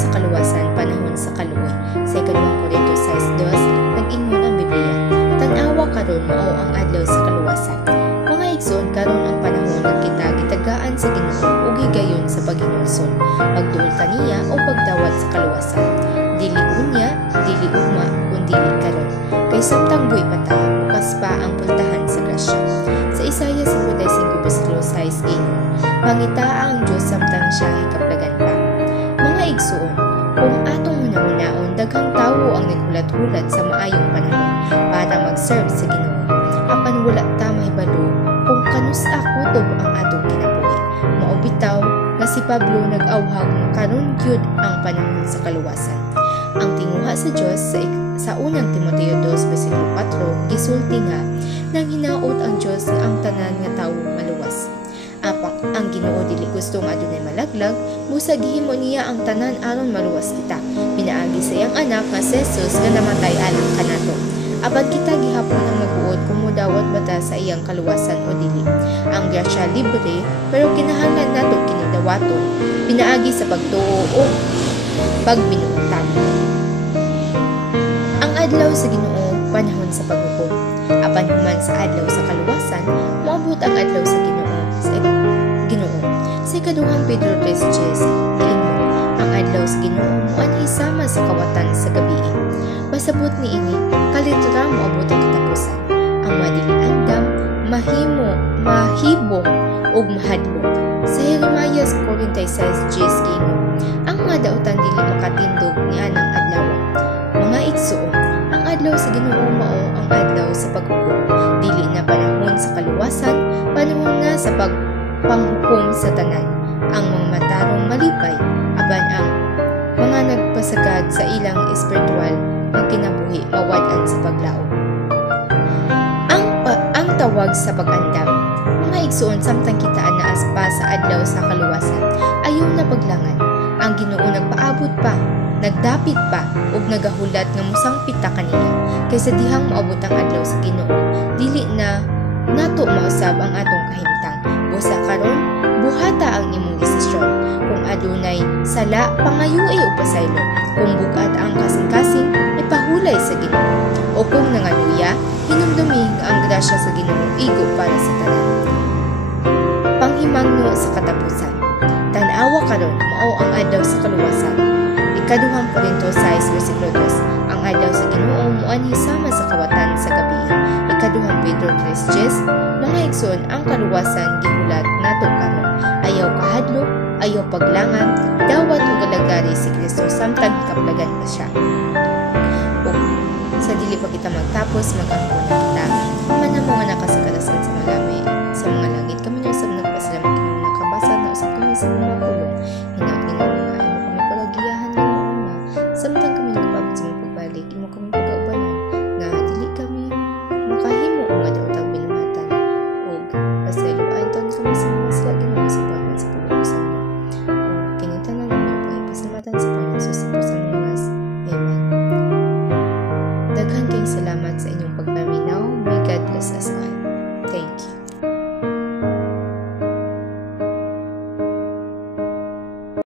sa kaluwasan panahon sa kaluoy. Sa ikaduhang Korintos 6:2, nag-ingon ang Biblia. Tan-awa karon mao ang adlaw sa kaluwasan. Mga igsoon karon ang panahon nga kita gitagaan sa Ginoo ug higayon sa paghinulsol, pagduol kaniya o pagdawat sa kaluwasan. Dili unya, dili ugma, kun dili karon. Kay samtang buhi pa ta, bukas pa ang pultahan sa grasya. Sa Isaiah 55:6 ingon, pangitaa ang Dios samtang siya hikaplagan pa. Mga igsoon, kung atong hunahunahon daghang tawo ang naghulat-hulat sa maayong panahon para mag-serve sa Ginoo. Apan wala ta mahibalo kung kanus-a kutob ang atong kinabuhi. Mao bitaw nga si Pablo nag-awhag nga karon gyud ang panahon sa kaluwasan. Ang tinguha sa Dios sa unang Timoteo 2:4 gisulti nga nang hinaot ang Dios nga ang tanan nga tawo maluwas. Ang Ginoo dili gusto nga adunay malaglag, busa gihimo niya ang tanan aron maluwas kita. Pinaagi sa iyang anak nga si Jesus nga namatay alang kanato. Abad kita gihapon ang magbuod kung mudawat ba ta sa iyang kaluwasan o dili. Ang grasya libre pero kinahanglan nato kinidawaton. Pinaagi sa pagtuo o pagbinuotan. Ang adlaw sa Ginoo panahon sa paghukom. Apan human sa adlaw sa kaluwasan, moabot ang adlaw sa Ginoo. Sa ikaduhang Pedro 3:10, giingon, ang adlaw sa Ginoo moanhi sama sa kawatan sa gabi. Pasabot niini, kalitra moabot ang katapusan. Ang madili andam, mahibong ug mahadlok. Sa Jeremias 46:10 giingon, ang mga dautan dili makatindog ni anang adlaw. Mga igsoon, ang adlaw sa Ginoo mao ang adlaw sa paghukom. Dili na panahon sa kaluwasan, panahon na sa panghukom sa tanan. Ang mga matarong malipay, aban ang mga nagpasagad sa ilang espiritual ng kinabuhi mawad-an sa paglaom. Ang tawag sa pag-andam. Mga igsoon samtang kitaan na aspa sa adlaw sa kaluwasan, ayaw na paglangan. Ang Ginoo nagpaabot pa, nagdapit pa, ug nagahulat nga musangpit ta kaniya. Kaysa dihang maabot ang adlaw sa Ginoo, dili na nato mausab ang atong kahimtang. Busa karon, buhata ang imong desisyon. Kung adunay sala, pangayuay o pasaylo. Kung bugat ang kasing-kasing, ipahulay sa Ginoo. O kung nangaluya, hinumdumig ang grasya sa Ginoo igo para sa tanan. Panghimangno sa katapusan. Tan-awa karon mao ang adlaw sa kaluwasan. Ikaduhang Korintos 6:2, ang adlaw sa Ginoo moanhi sama sa kawatan sa gabi. Ikaduhang Pedro 3:10, mga igsoon, ang kaluwasan gihulat nato karon. Ayaw kahadlok, ayaw paglangan, dawat ug galagari si Kristo samtang hikaplagan pa siya. O sa dili pa kita magtapos, mag-angkon